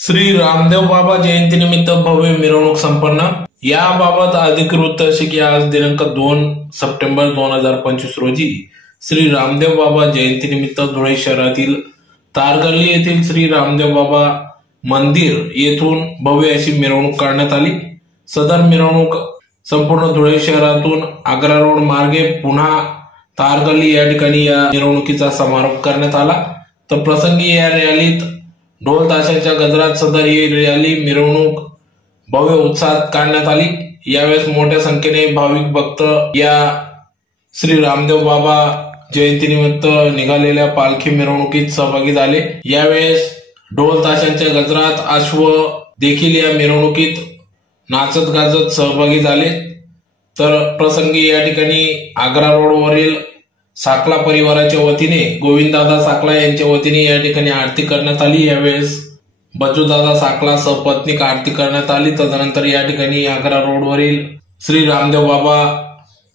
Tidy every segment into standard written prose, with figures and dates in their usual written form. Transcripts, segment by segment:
श्री रामदेव बाबा जयंतीनिमित्त भव्य मिरवणूक संपन्न। याबाबत अधिकृत असे की आज दिनांक 2 सप्टेंबर 2025 रोजी श्री रामदेव बाबा जयंतीनिमित्त धुळे शहरातील तारगल्ली येथील श्री रामदेव बाबा मंदिर येथून भव्य अशी मिरवणूक काढण्यात आली। सदर मिरवणूक संपूर्ण धुळे शहरातून आग्रा रोड मार्गे पुन्हा तारगल्ली या ठिकाणी या मिरवणुकीचा समारोप करण्यात आला। तर प्रसंगी या रॅलीत ढोल ताशाच्या गजरात सदर ही रॅली मिरवणूक भव्य उत्साहात काढण्यात आली। यावेळेस मोठ्या संख्येने भाविक भक्त या श्री रामदेव बाबा जयंतीनिमित्त निघालेल्या पालखी मिरवणुकीत सहभागी झाले। यावेळेस ढोल ताशांच्या गजरात अश्व देखील या मिरवणुकीत नाचत गाजत सहभागी झाले। तर प्रसंगी या ठिकाणी आग्रा रोडवरील साकला परिवाराच्या वतीने गोविंददादा साकला यांच्या वतीने या ठिकाणी आरती करण्यात आली। यावेळेस बच्चूदादा साकला सपत्नीक आरती करण्यात आली। तदनंतर या ठिकाणी आग्रा रोडवरील श्री रामदेव बाबा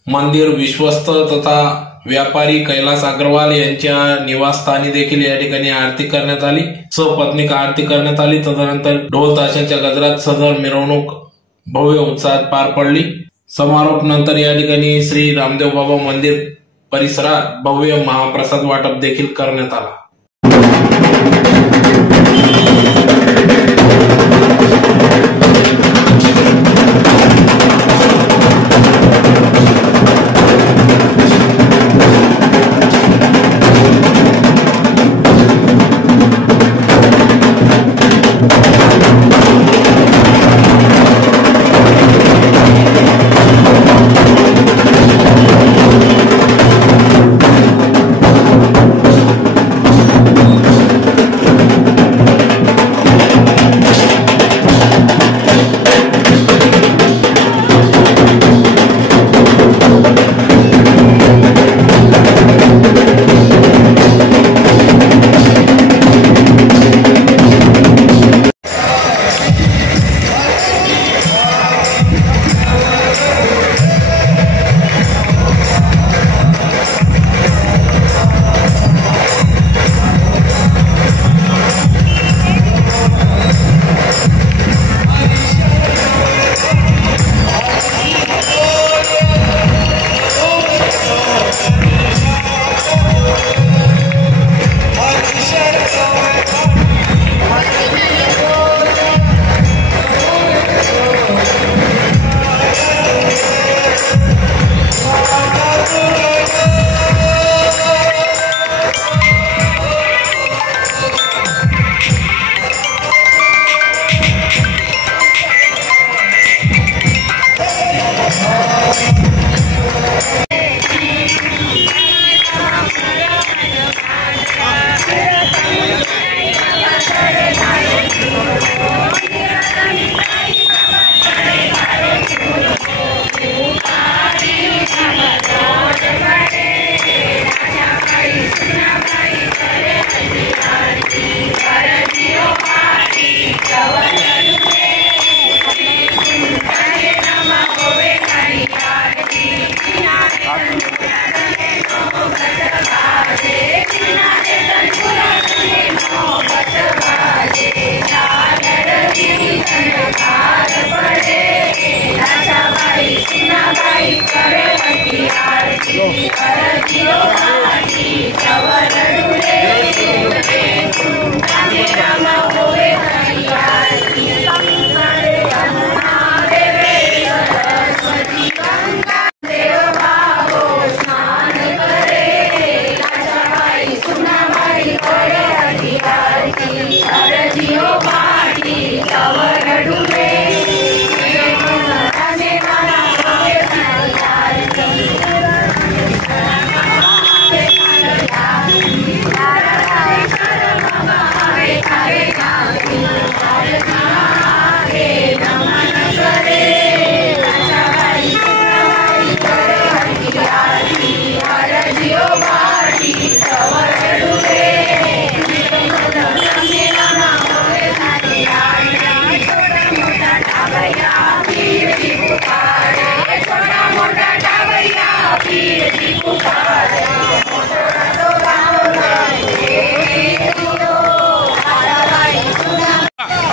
मंदिर विश्वस्त तथा व्यापारी कैलास अग्रवाल यांच्या निवासस्थानी देखील या ठिकाणी आरती करण्यात आली, सपत्नीक आरती करण्यात आली। तदनंतर ढोल ताशाच्या गजरात सदर मिरवणूक भव्य उत्साहात पार पडली। समारोप नंतर या ठिकाणी श्री रामदेव बाबा मंदिर परिसरात भव्य महाप्रसाद वाटप देखील करण्यात आला।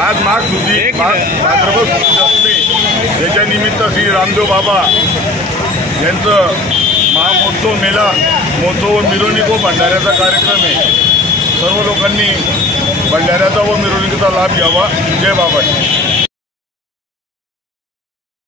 आज भाद्रपद दशमी याच्या निमित्त श्री रामदेव बाबा यांचं महामहोत्सव मेला महोत्सव व मिरवणूक व भंडाऱ्याचा कार्यक्रम आहे। सर्व लोकांनी भंडाऱ्याचा व मिरवणुकीचा लाभ घ्यावा। जय बाबाजी।